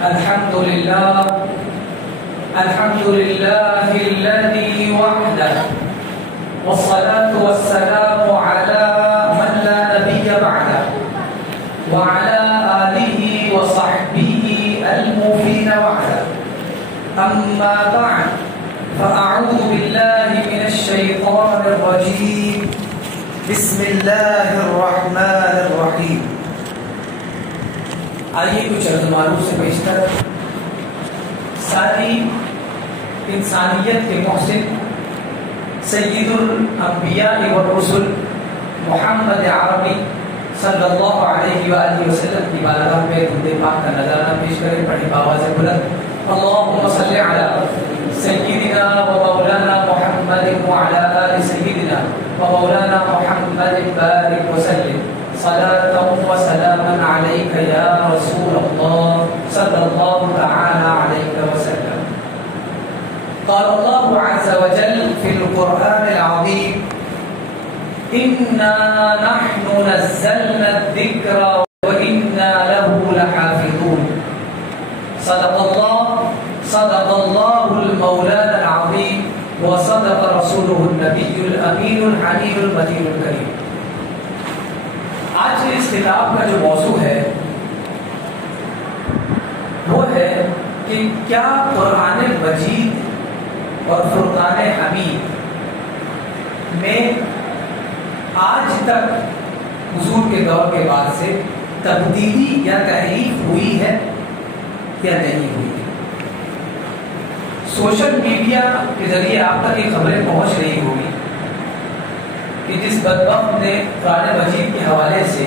الحمد لله الذي وحده والصلاة والسلام على من لا نبي بعده وعلى آله وصحبه الموفين وعده أما بعد فأعوذ بالله من الشيطان الرجيم بسم الله الرحمن الرحيم. آئیے کچھ معروف سے بیشتر ساری انسانیت کے محسن سید الانبیاء والرسل محمد عربی صلی اللہ علیہ وآلہ وسلم کی بارگاہ میں درود پاک کا نذرانہ پیش کریں. پڑھی بآواز بلند اللهم صل على سيدنا ومولانا محمد وعلى آل سيدنا ومولانا محمد بارك وسلم صلاة وسلاما عليك يا رسول الله صلى الله تعالى عليك وسلم. قال الله عز وجل في القرآن العظيم إنا نحن نزلنا الذكر وإنا له لحافظون. صدق الله المولانا العظيم وصدق رسوله النبي الأمين الحنين المتين الكريم. آج اس کتاب کا جو موضوع ہے وہ ہے کہ کیا قرآن مجید اور فرقان حمید میں آج تک حضور کے دور کے بعد سے تبدیلی یا تحریف ہوئی ہے یا نہیں ہوئی ہے. سوشل میڈیا کے ذریعے آپ تک یہ خبریں پہنچ رہی ہوگی کہ جس بدبخت نے قرآن مجید کے حوالے سے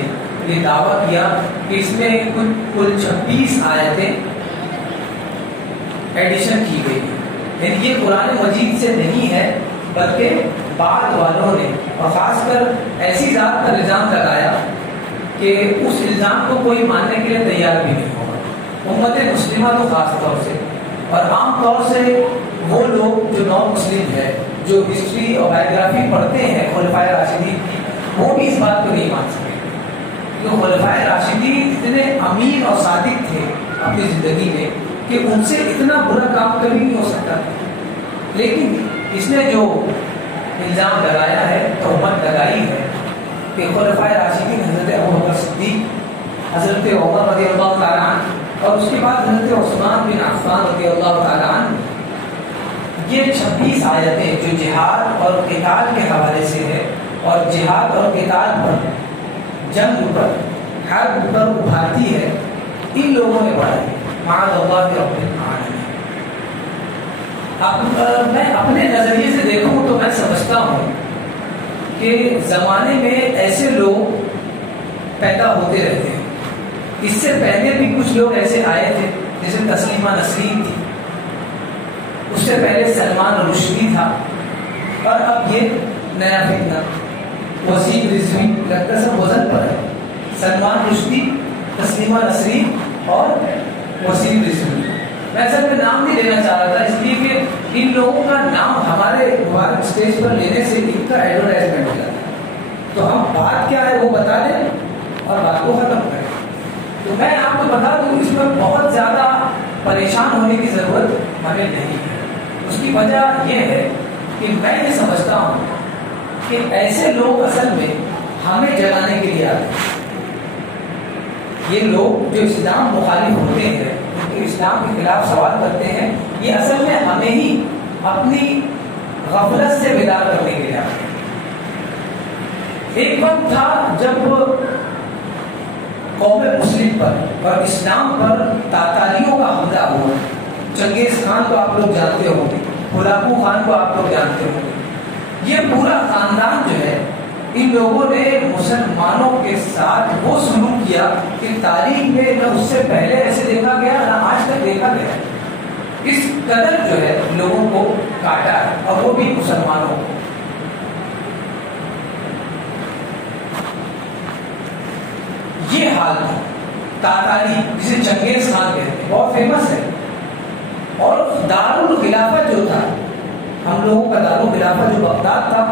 یہ دعویٰ کیا کہ اس میں کل 26 آیتیں ایڈیشن کی گئی ہیں، یعنی یہ قرآن مجید سے نہیں ہے بلکہ بعد والوں نے، اور خاص کر ایسی ذات پر الزام لگایا کہ اس الزام کو کوئی ماننے کے لیے تیار بھی نہیں ہوگا. امت مسلمہ تو خاص طور سے اور عام طور سے وہ لوگ جو نو مسلم ہے، جو ہسٹری اور بایوگرافی پڑھتے ہیں خلفائے راشدین کی، وہ بھی اس بات کو نہیں مان سکے کہ خلفائے راشدین اتنے امین اور صادق تھے اپنی زندگی میں کہ ان سے اتنا برا کام کبھی نہیں ہو سکتا. لیکن اس نے جو الزام لگایا ہے، تہمت لگائی ہے کہ خلفائے راشدین حضرت ابوبکر صدیق، حضرت عمر رضی اللہ تعالیٰ عنہ اور اس کے بعد حضرت عثمان بن عفان رضی اللہ تعالیٰ عنہ، یہ 26 آیتیں جو جہاد اور قتال کے حوالے سے ہے اور جہاد اور قتال پر، جنگ پر، حرب پر ابھارتی ہے، ان لوگوں نے پڑھائی معاذ اللہ رب العالمین. میں اپنے نظریے سے دیکھوں تو میں سمجھتا ہوں کہ زمانے میں ایسے لوگ پیدا ہوتے رہتے ہیں. اس سے پہلے بھی کچھ لوگ ایسے آئے تھے جیسے تسلیمہ نسرین تھی، اس سے پہلے سلمان رشدی تھا، اور اب یہ نیا فتنہ وسیم رضوی، لگتا سب وزن پر ہے، سلمان رشدی، تسلیمہ نسرین اور وسیم رضوی. میں اصل میں نام نہیں لینا چاہ رہا تھا اس لیے کہ ان لوگوں کا نام ہمارے مبارک اسٹیج پر لینے سے ان کا ایڈورٹائزمنٹ ہو جاتا ہے. تو ہم بات کیا ہے وہ بتا دیں اور بات کو ختم کریں. تو میں آپ کو بتا دوں اس میں بہت زیادہ پریشان ہونے کی ضرورت ہمیں نہیں ہے. اس کی وجہ یہ ہے کہ میں یہ سمجھتا ہوں کہ ایسے لوگ اصل میں ہمیں جگانے کے لیے آتے ہیں. یہ لوگ جو اسلام مخالف ہوتے ہیں، اسلام کے خلاف سوال کرتے ہیں، یہ اصل میں ہمیں ہی اپنی غفلت سے بیدار کرنے کے لیے آتے ہیں. ایک وقت تھا جب قوم مسلم پر اور اسلام پر تاتاریوں کا حملہ ہوا. چنگیز خان کو آپ لوگ جانتے ہوں گے، ہلاکو خان کو آپ لوگ جانتے ہوں گے. یہ پورا خاندان جو ہے، ان لوگوں نے مسلمانوں کے ساتھ وہ سلوک کیا کہ تاریخ میں نہ اس سے پہلے ایسے دیکھا گیا نہ آج تک دیکھا گیا. اس قدر جو ہے لوگوں کو کاٹا ہے، اور وہ بھی مسلمانوں کو. یہ حال تھا. تاتاری جسے چنگیز خان کہتے ہیں، بہت فیمس ہے. اور دارالخلافت جو تھا، ہم لوگوں کا دارالخلافت جو بغداد تھا،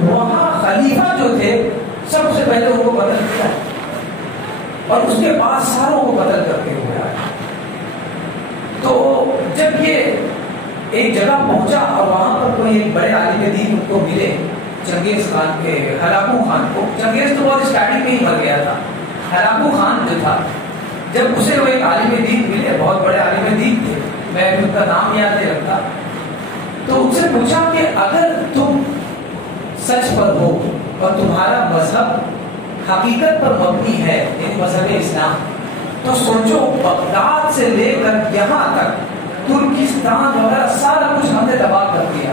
وہاں خلیفہ جو تھے سب سے پہلے ان کو قتل کیا، اور اس کے بعد ساروں کو قتل کرتے ہوئے آئے. جب یہ ایک جگہ پہنچا اور وہاں پر کوئی ایک بڑے عالم دین ان کو ملے، چنگیز خان کے ہلاکو خان کو، چنگیز تو بہت اسٹارٹنگ میں ہی مر گیا تھا، ہلاکو خان جو تھا جب اسے وہ ایک عالم دین ملے، بہت بڑے عالم دین تھے، میں ان کا نام یاد نہیں رکھتا، تو ان سے پوچھا کہ اگر تم سچ پر ہو اور تمہارا مذہب حقیقت پر مبنی ہے، یعنی مذہب اسلام، تو سوچو بغداد سے لے کر یہاں تک ترکستان وغیرہ سارا کچھ ہم نے تباہ کر دیا،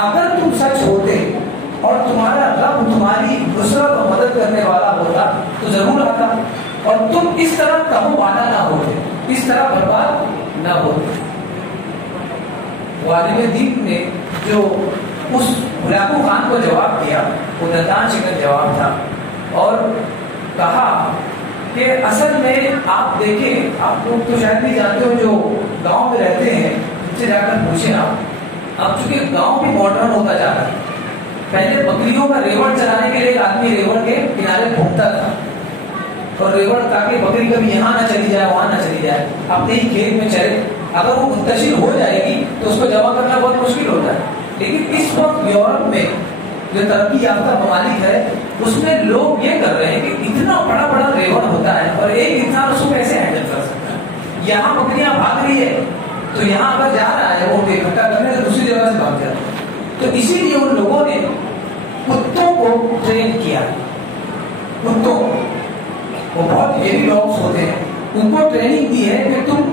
اگر تم سچ ہوتے اور تمہارا رب تمہاری نصرت اور مدد کرنے والا ہوتا تو ضرور آتا، اور تم اس طرح کہو والا نہ ہوتے، اس طرح برباد نہ ہوتے۔ عالم دین نے جو اس ہلاکو خان کو جواب دیا وہ دندان شکن جواب تھا، اور کہا کہ اصل میں آپ دیکھیں، آپ لوگ تو شاید نہیں جانتے ہو جو گاؤں میں رہتے ہیں ان سے جا کر پوچھیں آپ، اب چونکہ گاؤں بھی ماڈرن ہوتا جا رہا ہے، پہلے بکریوں کا ریوڑ چلانے کے لیے ایک آدمی ریوڑ کے کنارے گھومتا تھا، اور ریوڑ تاکہ بکری کبھی یہاں نہ چلی جائے وہاں نہ چلی جائے، اپنے ہی کھیت میں چلے، اگر وہ منتشر ہو جائے گی تو اس کو جمع کرنا بہت مشکل ہوتا ہے۔ لیکن اس وقت یورپ میں جو ترقی یافتہ ممالک ہے اس میں لوگ یہ کر رہے ہیں کہ اتنا بڑا بڑا ریوڑ ہوتا ہے اور ایک انسان اس کو کیسے ہینڈل کر سکتا ہے، یہاں بکریاں بھاگ رہی ہے تو یہاں اگر جا رہا ہے وہ اکٹھا کرنے تو دوسری جگہ سے بھاگ جاتا ہے، تو اسی لیے ان لوگوں نے کتوں کو ٹرین کیا، کتوں وہ بہت ہیوی ڈاگس ہوتے ہیں، ان کو ٹریننگ دی ہے کہ تم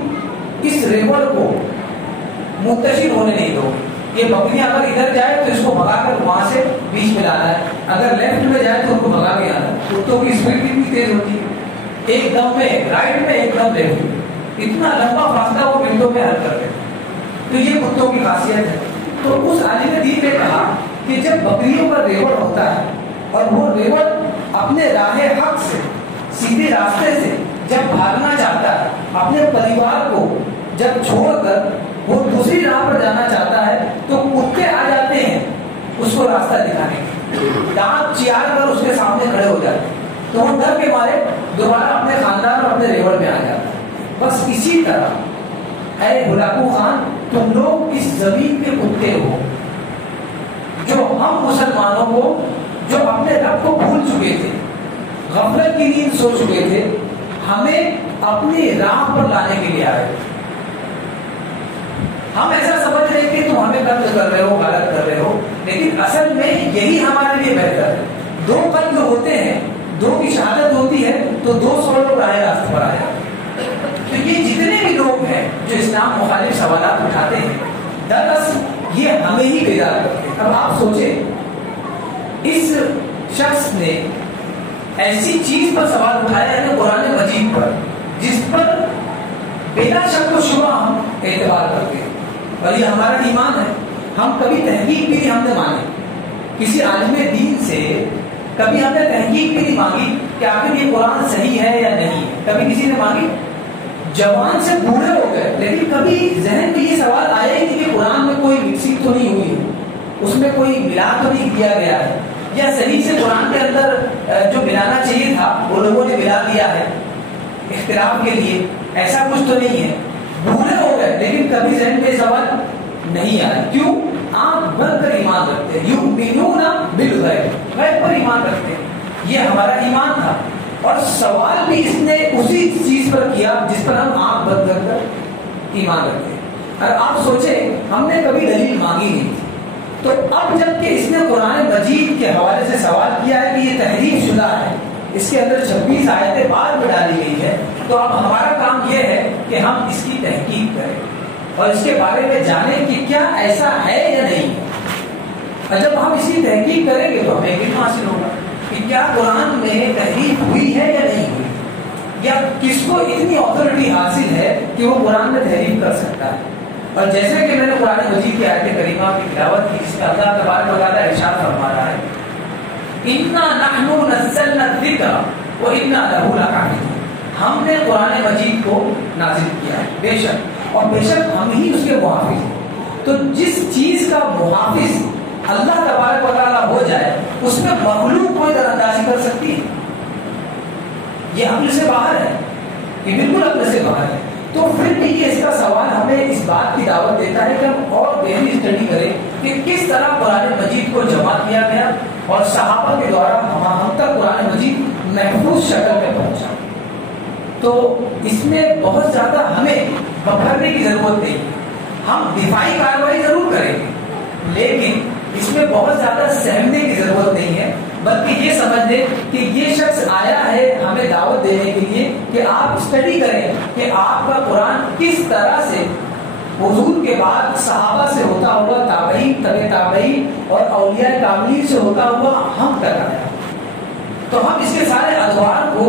اس ریوڑ کو منتشر ہونے نہیں دو، یہ بکریاں اگر ادھر جائے تو اس کو بھگا کر وہاں سے بیچ میں لانا ہے، اگر لیفٹ میں جائے تو ان کو بھگا کے آنا ہے۔ کتوں کی اسپیڈ کتنی تیز ہوتی ہے، ایک دم میں رائٹ میں ایک دم لیفٹ میں، اتنا لمبا فاصلہ وہ منٹوں میں حل کرتے ہیں، تو یہ کتوں کی خاصیت ہے۔ تو اس عالم دین نے کہا کہ جب بکریوں کا ریوڑ ہوتا ہے اور وہ ریوڑ اپنے راہ حق سے، سیدھے راستے سے جب بھاگنا چاہتا ہے، اپنے پریوار کو جب چھوڑ کر وہ دوسری راہ پر جانا چاہتا ہے تو کتے آ جاتے ہیں اس کو راستہ دکھانے کے، دانت چیار کر اس کے سامنے کھڑے ہو جاتے ہیں، تو وہ ڈر کے مارے دوبارہ اپنے خاندان اور اپنے ریوڑ میں آ جاتا ہے۔ بس اسی طرح اے ہلاکو خان، تم لوگ اس زمین کے کتے ہو جو ہم مسلمانوں کو، جو اپنے رب کو بھول چکے تھے، غفلت کی نیند سو چکے تھے، ہمیں اپنی راہ پر لانے کے لیے آئے۔ ہم ایسا سمجھ رہے کہ تم ہمیں قتل کر رہے ہو، غلط کر رہے ہو، لیکن اصل میں یہی ہمارے لیے بہتر ہے۔ دو قتل ہوتے ہیں، دو کی شہادت ہوتی ہے تو 200 لوگ راہ راست پر آئے۔ تو یہ جتنے بھی لوگ ہیں جو اسلام مخالف سوالات اٹھاتے ہیں، دراصل یہ ہمیں ہی بیدار کرتے ہیں۔ اب آپ سوچیں، اس شخص نے ایسی چیز پر سوال اٹھایا ہے قرآن مجید پر جس پر بلا شک و شبہ ہم اعتبار کرتے ہیں، اور یہ ہمارا ایمان ہے۔ ہم کبھی تحقیق بھی نہیں ہم نے مانی، کسی عالم دین سے کبھی ہم نے تحقیق بھی نہیں مانگی کہ آخر یہ قرآن صحیح ہے یا نہیں، کبھی کسی نے مانگی؟ جوان سے بوڑھے ہو گئے لیکن کبھی ذہن میں یہ سوال آیا ہی نہیں کہ قرآن میں کوئی مکسنگ تو نہیں ہوئی، اس میں کوئی ملا تو نہیں دیا گیا ہے، یا صحیح سے قرآن کے اندر جو ملانا چاہیے تھا وہ لوگوں نے ملا دیا ہے اختلاف کے لیے، ایسا کچھ تو نہیں ہے۔ بوڑھے ہو گئے لیکن کبھی ذہن میں سوال نہیں آیا، کیوں؟ آنکھ بند کر ایمان رکھتے ہیں، یؤمنون بالغیب، غیب پر ایمان رکھتے ہیں، یہ ہمارا ایمان تھا، اور سوال بھی اس نے اسی چیز پر کیا جس پر ہم آنکھ بند کر ایمان رکھتے ہیں۔ اور آپ سوچیں، ہم نے کبھی دلیل مانگی نہیں تھی، تو اب جب کہ اس نے قرآن مجید کے حوالے سے سوال کیا ہے کہ یہ تحریف شدہ ہے، اس کے اندر 26 آیتیں بعد میں ڈالی گئی ہے، تو اب ہمارا کام یہ ہے کہ ہم اس کی تحقیق کریں اور اس کے بارے میں جانیں کہ کیا ایسا ہے یا نہیں، اور جب ہم اس کی تحقیق کریں گے تو ہمیں علم حاصل ہوگا کہ کیا قرآن میں تحریف ہوئی ہے یا نہیں ہوئی، یا کس کو اتنی اتھارٹی حاصل ہے کہ وہ قرآن میں تحریف کر سکتا ہے۔ اور جیسے کہ میں نے قرآن مجید کی آیت کریمہ کی تلاوت کی، جس میں اللہ تبارک و تعالیٰ ارشاد فرما رہا ہے، اِنَّا نَحْنُ نَزَّلْنَا الذِّكْرَ وَإِنَّا لَهُ لَحَافِظُونَ، ہم نے قرآن مجید کو نازل کیا ہے، بے شک، اور بے شک ہم ہی اس کے محافظ ہیں۔ تو جس چیز کا محافظ اللہ تبارک و تعالیٰ ہو جائے اس میں مخلوق کوئی در اندازی کر سکتی ہے؟ یہ عقل سے باہر ہے، یہ بالکل عقل سے باہر ہے۔ تو پھر بھی اس کا سوال ہمیں اس بات کی دیتا ہے کہ ہم اور گہری اسٹڈی کریں کہ کس طرح قرآن مجید کو جمع کیا گیا اور صحابہ کے دوارا ہم تک قرآن مجید محفوظ شکل میں پہنچا. تو اس میں بہت زیادہ ہمیں بکھرنے کی ضرورت نہیں. ہم دفاعی کارروائی ضرور کریں گے لیکن اس میں بہت زیادہ سہمنے کی ضرورت نہیں ہے، بلکہ یہ سمجھ لیں کہ یہ شخص آیا ہے ہمیں دعوت دینے کے لیے کہ آپ اسٹڈی کریں کہ آپ کا قرآن کس طرح سے حضور کے بعد صحابہ سے ہوتا ہوا تابعین، تبع تابعین اور اولیاء کاملین سے ہوتا ہوا ہم تک آیا. تو ہم اس کے سارے ادوار کو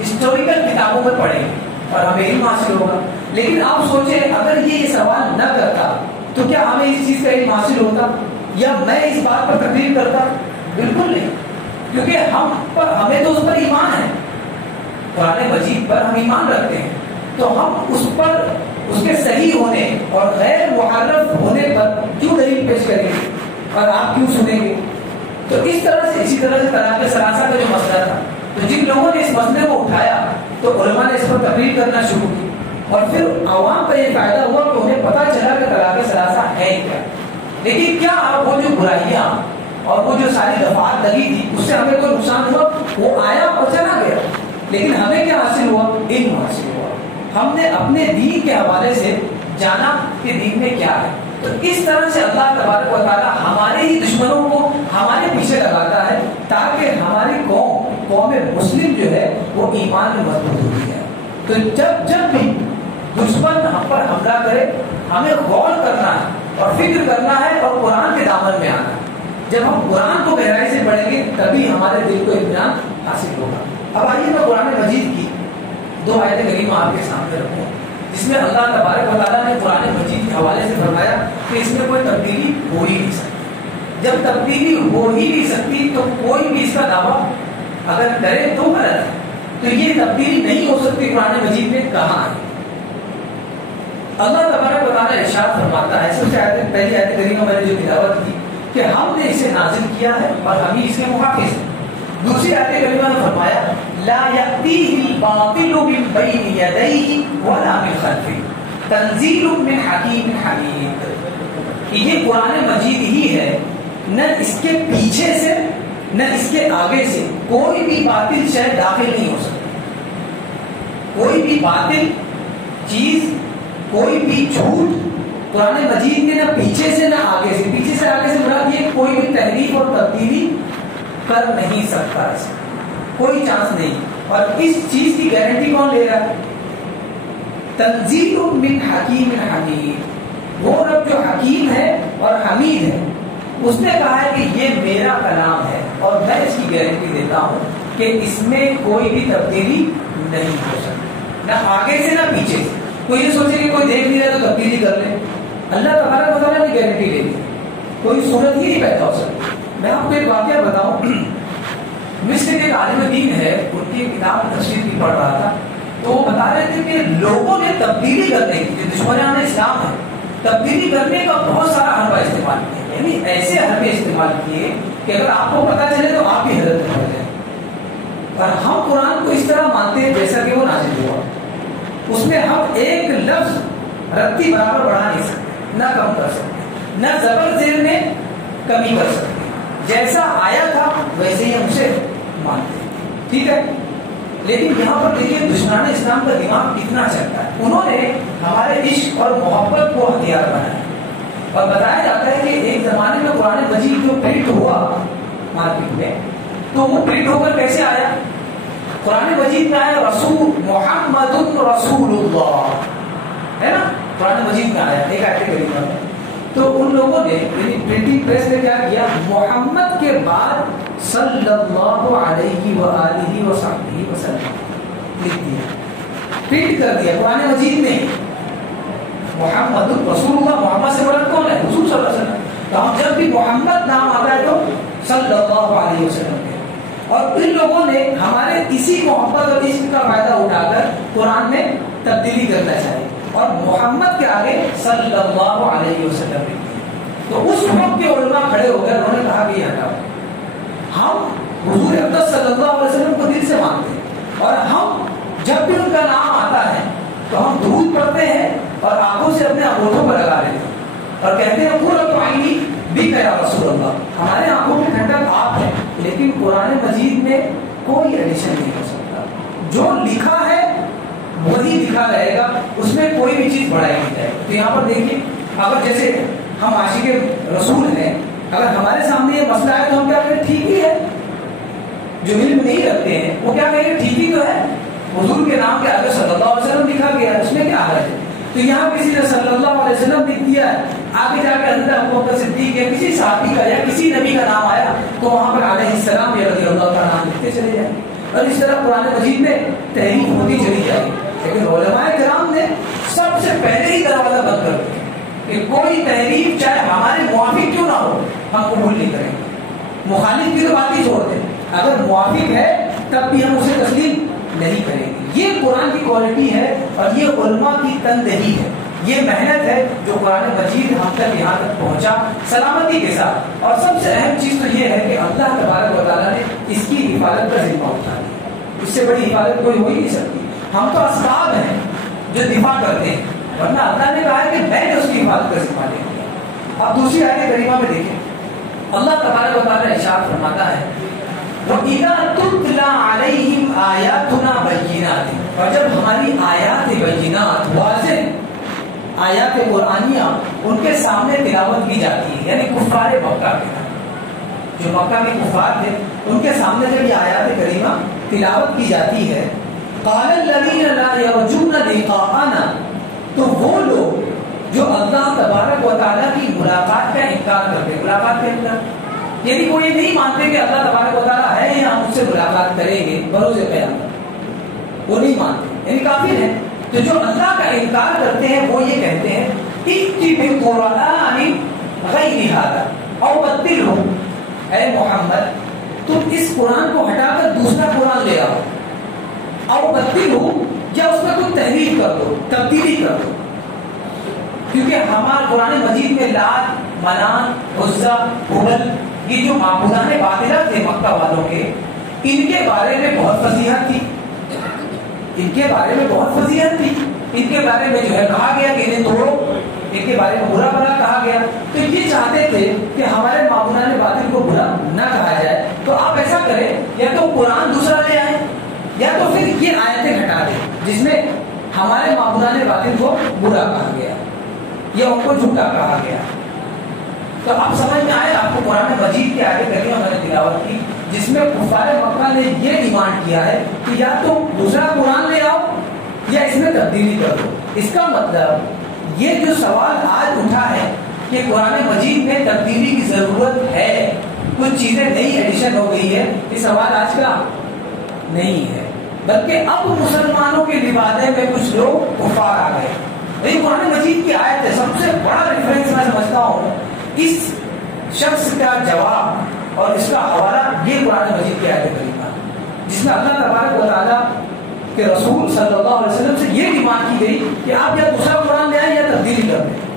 ہسٹوریکل کتابوں میں پڑھیں گے اور ہمیں علم حاصل ہوگا. لیکن آپ سوچیں اگر یہ سوال نہ کرتا تو کیا ہمیں اس چیز کا علم حاصل ہوتا یا میں اس بات پر تقریر کرتا؟ بالکل نہیں، کیونکہ ہمیں تو اس پر ایمان ہے، قرآن مجید پر ہم ایمان رکھتے ہیں. تو ہم اس پر اس کے صحیح ہونے اور غیر محرف ہونے پر کیوں دلیل پیش کریں گے اور آپ کیوں سنیں گے؟ تو اسی طرح سے طلاق ثلاثہ کا جو مسئلہ تھا، تو جن لوگوں نے اس مسئلے کو اٹھایا تو علماء نے اس پر تقریر کرنا شروع کی اور پھر عوام کا یہ فائدہ ہوا کہ انہیں پتہ چلا کہ طلاق ثلاثہ ہے کیا. لیکن کیا وہ جو برائیاں اور وہ جو ساری دفعات لگی تھی اس سے ہمیں کوئی نقصان ہوا؟ وہ آیا اور چلا گیا، لیکن ہمیں کیا حاصل ہوا؟ علم حاصل ہوا. ہم نے اپنے دین کے حوالے سے جانا کہ دین میں کیا ہے. تو اس طرح سے اللہ تبارک و تعالیٰ ہمارے ہی دشمنوں کو ہمارے پیچھے لگاتا ہے تاکہ ہماری قوم مسلم جو ہے وہ ایمان میں مضبوط ہوتی ہے. تو جب بھی دشمن ہم پر حملہ کرے ہمیں غور کرنا ہے اور فکر کرنا ہے اور قرآن کے دامن میں آنا ہے. جب ہم قرآن کو گہرائی سے پڑھیں گے تبھی ہمارے دل کو اطمینان حاصل ہوگا. اب آئیے میں قرآن مجید کی 2 آیت کریمہ آپ کے سامنے رکھوں جس میں اللہ تبارک و تعالیٰ نے قرآن مجید کے حوالے سے فرمایا کہ اس میں کوئی تبدیلی ہو ہی نہیں سکتی. جب تبدیلی ہو ہی نہیں سکتی تو کوئی بھی اس کا دعویٰ اگر کرے تو غلط ہے. تو یہ تبدیلی نہیں ہو سکتی قرآن مجید میں کہاں ہے؟ اللہ تبارک و تعالیٰ ارشاد فرماتا ہے، سب سے پہلی آیت کریمہ میں نے جو تلاوت کی کہ ہم نے اسے نازل کیا ہے اور ہم ہی اس کے محافظ ہیں. دوسری آیت کریمہ میں فرمایا لا یأتیہ الباطل من بین یدیہ ولا من خلفہ تنزیل من حکیم حمید. یہ قرآن مجید ہی ہے، نہ اس کے پیچھے سے نہ اس کے آگے سے کوئی بھی باطل شے داخل نہیں ہو سکتی. کوئی بھی باطل چیز، کوئی بھی جھوٹ قرآن مجید میں نہ پیچھے سے نہ آگے سے. پیچھے سے آگے سے مراد یہ کوئی بھی تحریف اور تبدیلی کر نہیں سکتا، اس کوئی چانس نہیں. اور اس چیز کی گارنٹی کون لے رہا ہے؟ تنزیل من حکیم حمید. وہ رب جو حکیم ہے اور حمید ہے اس نے کہا ہے کہ یہ میرا کلام ہے اور میں اس کی گارنٹی دیتا ہوں کہ اس میں کوئی بھی تبدیلی نہیں ہو سکتی، نہ آگے سے نہ پیچھے سے. کوئی یہ سوچے کہ کوئی دیکھ نہیں رہا تو تبدیلی کر لے. اللہ تبارک و تعالیٰ نے گارنٹی لے دی، کوئی صورت ہی نہیں پیدا ہو سکتی. میں آپ کو ایک واقعہ بتاؤں. مصر کے عالم دین ہے، ان کی کتاب تفسیر کی پڑھ رہا تھا تو وہ بتا رہے تھے کہ لوگوں نے تبدیلی کرنے کی، جو دشمنان اسلام ہے، تبدیلی کرنے کا بہت سارا حربہ استعمال کیا. یعنی ایسے حربے استعمال کیے کہ اگر آپ کو پتہ چلے تو آپ بھی حضرت میں ہو جائیں. اور ہم قرآن کو اس طرح مانتے ہیں جیسا کہ وہ نازل ہوا. اس میں ہم ایک لفظ رتی برابر بڑھا نہیں سکتے، نہ کم کر سکتے، نہ زبر زیر میں کمی کر سکتے. جیسا آیا تھا ویسے ہی ہم اسے مانتے ہیں. ٹھیک ہے. لیکن یہاں پر دیکھیے دشمنان اسلام کا دماغ کتنا چلتا ہے. انہوں نے ہمارے عشق اور محبت کو ہتھیار بنایا اور بتایا جاتا ہے کہ ایک زمانے میں قرآن مجید جو پرنٹ ہوا مارکیٹ میں تو وہ پرنٹ ہو کر کیسے آیا؟ قرآن مجید میں آیا رسول محمد رسول اللہ، ہے نا؟ قرآن مجید میں آیا ایک آیت کریمہ میں. تو ان لوگوں نے یعنی پرنٹنگ پریس نے کیا کیا؟ محمد کے بعد صلی اللہ علیہ وآلہ وصحبہ وسلم لکھ دیا، پرنٹ کر دیا قرآن مجید میں محمد رسول اللہ. محمد سے مراد کون ہے؟ حضور صلی اللہ علیہ وسلم. تو ہم جب بھی محمد نام آتا ہے تو صلی اللہ علیہ وسلم کے. اور ان لوگوں نے ہمارے اسی محبت اور عشق کا فائدہ اٹھا کر قرآن میں تبدیلی کرنا چاہیے اور محمد کے آگے صلی اللہ علیہ وسلم لکھ دیا. تو اس وقت کے علماء کھڑے ہو گئے، انہوں نے کہا کہ ہٹاؤ، ہم حضور اقدس صلی اللہ علیہ وسلم کو دل سے مانتے ہیں اور ہم جب بھی ان کا نام آتا ہے تو ہم درود پڑھتے ہیں اور آنکھوں سے اپنے انگوٹھوں پر لگا لیتے ہیں. اور کہتے ہیں قرۃ عینی بک یا رسول اللہ، ہمارے آنکھوں کی ٹھنڈک آپ ہے، لیکن قرآن مجید میں کوئی ایڈیشن نہیں کر سکتا، جو لکھا ہے وہی لکھا رہے گا، اس میں کوئی بھی چیز بڑھائی نہیں جائے گی۔ تو یہاں پر دیکھیے، اگر جیسے ہم عاشق رسول ہیں، اگر ہمارے سامنے یہ مسئلہ ہے تو ہم کیا کہیں ٹھیک ہی ہے، جو علم نہیں رکھتے ہیں وہ کیا کہیں گے ٹھیک ہی تو ہے، حضور کے نام کے آگے صلی اللہ علیہ وسلم لکھا گیا ہے، اس میں کیا حرج ہے؟ تو یہاں کسی نے صلی اللہ علیہ وسلم لکھ دیا ہے، آگے جا کے حضرت ابوبکر صدیق یا کسی صحابی کا یا کسی نبی کا نام آیا تو وہاں پر علیہ السلام یا رضی اللہ کا نام لکھتے چلے جائیں، اور اس طرح قرآن مجید میں تحریف ہوتی چلی جائے گی۔ لیکن علماء کرام نے سب سے پہلے ہی دروازہ بند کر دیا کہ کوئی تحریف چاہے ہمارے موافق کیوں نہ ہو ہم قبول نہیں کریں گے، مخالف کی تو بات ہی چھوڑ دیں، اگر موافق ہے تب بھی ہم اسے تسلیم نہیں کریں گے۔ یہ قرآن کی کوالٹی ہے اور یہ علماء کی تندہی ہے، یہ محنت ہے جو قرآن مجید ہم تک یہاں تک پہنچا سلامتی کے ساتھ۔ اور سب سے اہم چیز تو یہ ہے کہ اللہ تبارک و تعالیٰ نے اس کی حفاظت کا ذمہ اٹھا لیا، اس سے بڑی حفاظت کوئی ہو ہی نہیں سکتی۔ ہم تو اسباب ہیں جو دفاع کرتے ہیں، ورنہ اللہ نے کہا ہے کہ میں نے اس کی حفاظت کا ذمہ لیا۔ اب دوسری آیت کریمہ میں دیکھیں، اللہ تبارک و تعالیٰ ارشاد فرماتا ہے وَإِذَا تُتْلَى عَلَيْهِمْ آيَاتُنَا بَيِّنَاتٍ، اور جب ہماری آیات بینات واضح آیات قرآنیہ ان کے سامنے تلاوت کی جاتی ہے، یعنی کفار مکہ کے جو مکہ کے کفار تھے ان کے سامنے جب یہ آیات کریمہ تلاوت کی جاتی ہے، قَالَ الَّذِينَ لَا يَرْجُونَ لِقَاءَنَا، تو وہ لوگ جو اللہ تبارک و تعالیٰ کی ملاقات کا انکار کرتے ہیں، ملاقات کا انکار یعنی وہ یہ نہیں مانتے کہ اللہ تبارک و تعالیٰ ہے یا ہم اس سے ملاقات کریں گے بروز قیامت، وہ نہیں مانتے، یعنی کافر ہیں۔ تو جو اللہ کا انکار کرتے ہیں وہ یہ کہتے ہیں ائتی بقرآن غیر ھذا او بدلہ، اے محمد تم اس قرآن کو ہٹا کر دوسرا قرآن لے آؤ، او بدلہ یا اس میں کوئی تحریف کر دو، تبدیلی کر دو، کیونکہ ہمارے قرآن مجید میں لات، منات، عزا، ہبل، یہ جو معبودان باطلہ تھے مکہ والوں کے، ان کے بارے میں بہت فضیحت تھی، ان کے بارے میں بہت فضیحت تھی، ان کے بارے میں جو ہے کہا گیا کہ انہیں توڑو، ان کے بارے میں برا بھلا کہا گیا۔ تو یہ چاہتے تھے کہ ہمارے معبودان باطل کو برا نہ کہا جائے، تو آپ ایسا کریں یا تو قرآن دوسرا لے آئیں یا تو پھر یہ آیتیں ہٹا دیں جس میں ہمارے معبودان باطل کو برا کہا گیا یا ان کو جھوٹا کہا گیا۔ تو آپ سمجھ میں آئے، آپ کو قرآن مجید کی آیت کریمہ میں نے تلاوت کی جس میں کفار مکہ نے یہ ڈیمانڈ کیا ہے کہ یا تو دوسرا قرآن لے آؤ یا اس میں تبدیلی کر دو۔ اس کا مطلب یہ جو سوال آج اٹھا ہے کہ قرآن مجید میں تبدیلی کی ضرورت ہے، کچھ چیزیں نئی ایڈیشن ہو گئی ہے، یہ سوال آج کا نہیں ہے، بلکہ اب مسلمانوں کے لبادے میں کچھ لوگ کفار آ گئے۔ یہ قرآن مجید کی آیت ہے، سب سے بڑا ریفرنس میں سمجھتا ہوں اس شخص کا جواب اور اس کا حوالہ یہ قرآن مجید کی آیت کریمہ جس میں اللہ تبارک و تعالیٰ کے رسول صلی اللہ علیہ وسلم سے یہ ڈیمانڈ کی گئی کہ آپ یا دوسرا قرآن لے آئیں یا تبدیلی کر دیں۔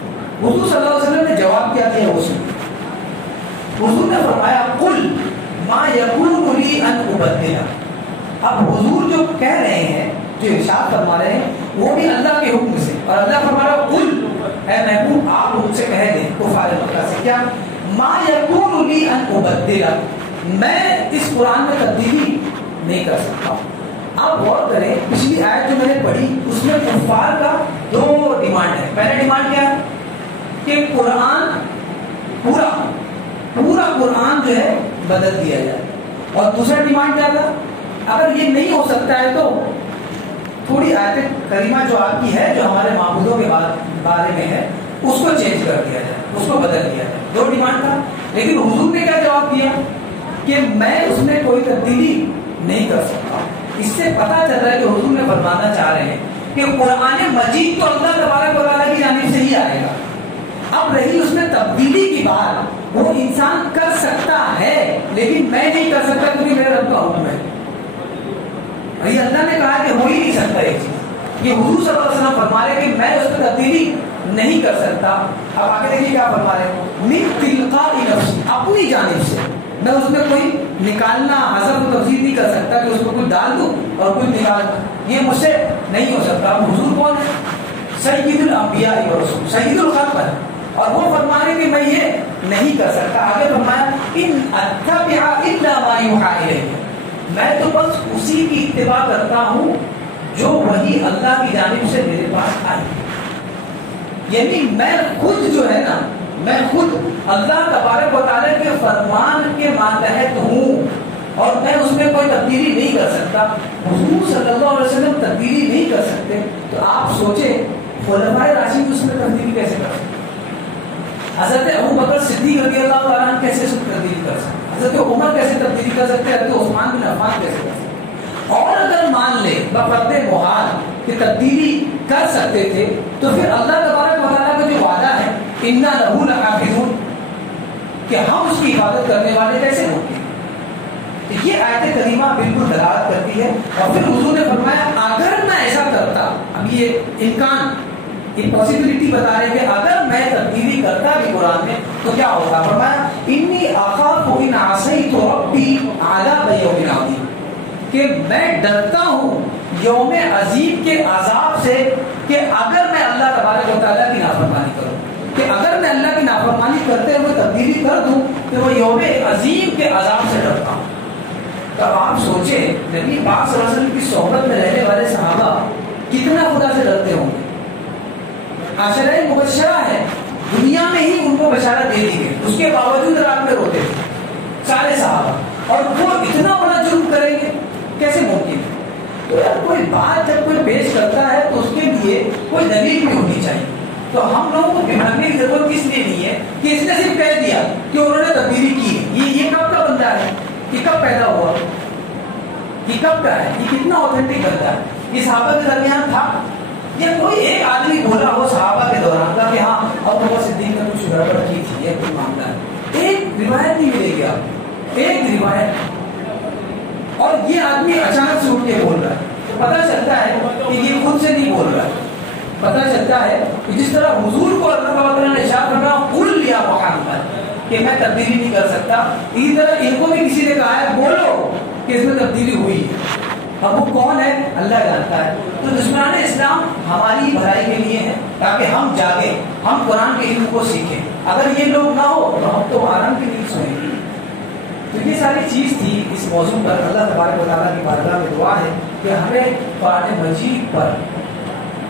حضور صلی اللہ علیہ وسلم نے جواب کیا دیا، حضور نے فرمایا قل ما یکون لی ان ابدلہ۔ اب حضور جو کہہ رہے ہیں، جو ارشاد فرما رہے ہیں، وہ بھی اللہ کے حکم سے، اور اللہ فرما رہا قل، اے محبوب آپ ان سے کہہ دیں کفار مکہ سے، کیا ما یکون لی ان ابدلہ، میں اس قرآن میں تبدیلی نہیں کر سکتا۔ آپ غور کریں، پچھلی آیت جو میں نے پڑھی اس میں کفار کا دو ڈیمانڈ ہے۔ پہلا ڈیمانڈ کیا ہے کہ قرآن پورا قرآن جو ہے بدل دیا جائے، اور دوسرا ڈیمانڈ کیا تھا، اگر یہ نہیں ہو سکتا ہے تو تھوڑی آیت کریمہ جو آپ کی ہے جو ہمارے معبودوں کے بارے میں ہے اس کو چینج کر دیا جائے، اس کو بدل دیا جائے۔ دو ڈیمانڈ تھا، لیکن حضور نے کیا جواب دیا کہ میں اس میں کوئی تبدیلی نہیں کر سکتا۔ اس سے پتہ چل رہا ہے کہ حضور نے فرمانا چاہ رہے ہیں کہ قرآن مجید تو اللہ تبارک و تعالیٰ کی جانب سے ہی آئے گا، اب رہی اس میں تبدیلی کی بات، وہ انسان کر سکتا ہے لیکن میں نہیں کر سکتا کیونکہ میرے رب کا حکم ہے۔ یہ اللہ نے کہا کہ ہو ہی نہیں سکتا یہ چیز، یہ حضور صلی اللہ علیہ وسلم فرما رہے کہ میں اس میں تبدیلی نہیں کر سکتا۔ اب آگے دیکھیے کیا فرما رہے ہیں، من تلقاء نفسی، اپنی جانب سے میں اس میں کوئی نکالنا حذف و تفصیل نہیں کر سکتا کہ اس میں کوئی ڈال دوں اور کوئی نکال دوں، یہ مجھ سے نہیں ہو سکتا۔ اب حضور کون ہے؟ سید الانبیاء و رسول، سید الخلق ہے، اور وہ فرمانے کہ میں یہ نہیں کر سکتا. آگے فرمایا ان اتبع الا ما یوحی الیہ، میں تو بس اسی کی اتباع کرتا ہوں جو وہی اللہ کی جانب سے میرے پاس آئی. یعنی میں خود جو ہے نا، میں خود اللہ تبارک و تعالیٰ کے فرمان کے ماتحت ہوں اور میں اس میں کوئی تبدیلی نہیں کر سکتا. حضور صلی اللہ علیہ وسلم تبدیلی نہیں کر سکتے تو آپ سوچیں خلفائے راشدین اس میں تبدیلی کیسے کر سکتے؟ حضرت ابوبکر صدیق رضی اللہ تعالیٰ عنہ کیسے تبدیلی کر سکتے؟ حضرت عمر کیسے تبدیلی کر سکتے؟ حضرت عثمان بن عفان کیسے کر سکتے؟ اور اگر مان لے بفرض محال کہ تبدیلی کر سکتے تھے تو پھر اللہ تبارک و تعالیٰ کا جو وعدہ ہے انا لہو لحافظون کہ ہم اس کی حفاظت کرنے والے کیسے ہوں گے؟ یہ آیت کریمہ بالکل دلالت کرتی ہے. اور پھر حضور نے فرمایا اگر میں ایسا کرتا، اب یہ امکان، یہ پاسبلٹی بتا رہے کہ اگر میں تبدیلی کرتا بھی قرآن میں تو کیا ہوگا. فرمایا انی اخاف ان عصیت ربی عذاب یوم عظیم، کہ میں ڈرتا ہوں یوم عظیم کے عذاب سے کہ اگر میں اللہ تبارک و تعالیٰ کی نافرمانی کروں، کہ اگر میں اللہ کی نافرمانی کرتے ہوئے تبدیلی کر دوں کہ وہ یوم عظیم کے عذاب سے ڈرتا ہوں. تب آپ سوچیں نبی پاک صلی اللہ علیہ وسلم کی صحبت میں رہنے والے صحابہ کتنا خدا سے ڈرتے ہوں گے. عشرہ مبشرہ ہے، دنیا میں ہی ان کو بشارت دے دی گئی، اس کے باوجود رات میں روتے تھے سارے صحابہ، اور وہ اتنا بڑا جرم کریں گے کیسے ممکن ہے؟ تو یار کوئی بات جب کوئی پیش کرتا ہے تو اس کے لیے کوئی دلیل بھی ہونی چاہیے. تو ہم لوگوں کو بھاگنے کی ضرورت اس لیے نہیں ہے کہ اس نے صرف کہہ دیا کہ انہوں نے تبدیلی کی ہے. یہ کب کا بندہ ہے؟ یہ کب پیدا ہوا؟ یہ کب کا ہے؟ یہ کتنا اوتھینٹک بندہ ہے؟ یہ صحابہ کے درمیان تھا یا کوئی ایک آدمی بولا ہو صحابہ کے دوران کا کہ ہاں ابو بکر صدیق نے کچھ گڑبڑ کی تھی، یہ کوئی معاملہ ہے؟ ایک روایت نہیں ملے گی آپ کو، ایک روایت. اور یہ آدمی اچانک سے اٹھ کے بول رہا ہے تو پتہ چلتا ہے کہ یہ خود سے نہیں بول رہا ہے. پتہ چلتا ہے کہ جس طرح حضور کو اللہ تعالیٰ نے ارشاد فرمایا قل یا محمد کہ میں تبدیلی نہیں کر سکتا، اسی طرح ان کو بھی کسی نے کہا ہے بولو کہ اس میں تبدیلی ہوئی ہے. اب وہ کون ہے اللہ جانتا ہے. تو دشمنان اسلام ہماری بھلائی کے لیے ہے تاکہ ہم جاگیں، ہم قرآن کے علم کو سیکھیں. اگر یہ لوگ نہ ہو تو ہم تو آرام کی نیند سوئیں گے. تو یہ ساری چیز تھی اس موضوع پر. اللہ تبارک و تعالیٰ کی بارگاہ میں دعا ہے کہ ہمیں قرآن مجید پر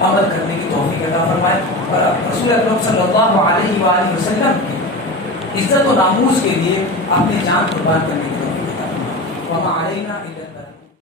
عمل کرنے کی توفیق عطا فرمائے اور رسول اکرم صلی اللہ علیہ وآلہ وسلم کی عزت و ناموس کے لیے اپنی جان قربان کرنے کی توفیق عطا فرمائے. وما علینا الا